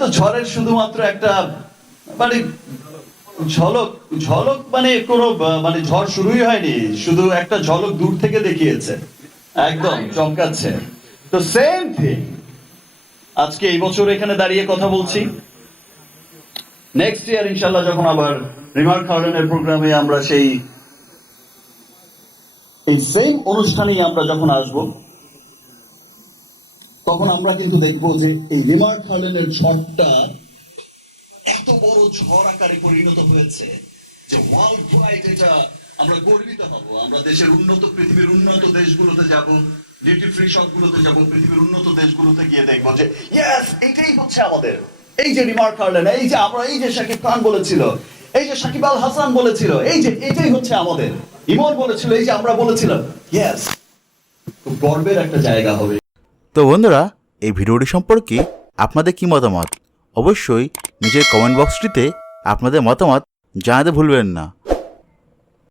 তো ঝড়ের শুধুমাত্র একটা মানে ঝলক ঝলক মানে কোনো মানে ঝড় শুরুই হয়নি, শুধু একটা ঝলক দূর থেকে দেখিয়েছে। একদম, চমকাচ্ছে। তো সেম থিং আজকে এই বছর এখানে দাঁড়িয়ে কথা বলছি। নেক্সট ইয়ার ইনশাল্লাহ যখন আবার রিমার্ক হার্ডেনের প্রোগ্রামে আমরা সেই, এই সেম অনুষ্ঠানেই আমরা যখন আসব তখন আমরা কিন্তু দেখব যে এই রিমার্ক হার্ডেনের ঝড়টা এত বড় ঝড় আকারে পরিণত হয়েছে যে ওয়ার্ল্ড ওয়াইড এটা আমরা গর্বিত হব। আমরা দেশের উন্নত, পৃথিবীর উন্নত দেশগুলোতে যাব ডিউটি ফ্রি যাব, পৃথিবীর উন্নত দেশগুলোতে গিয়ে দেখব যে ইয়েস এটাই হচ্ছে আমাদের। এই যে রিমার্ক হার্লেন, এই যে আমরা, এই যে শাকিব খান বলেছিল, এই যে সাকিব আল হাসান বলেছিল, এই যে, এটাই হচ্ছে আমাদের। ইমন বলেছিল, এই যে আমরা বলেছিলাম ইয়েস খুব গর্বের একটা জায়গা হবে। তো বন্ধুরা, এই ভিডিওটি সম্পর্কে আপনাদের কি মতামত? অবশ্যই নিজের কমেন্ট বক্সটিতে আপনাদের মতামত জানাতে ভুলবেন না।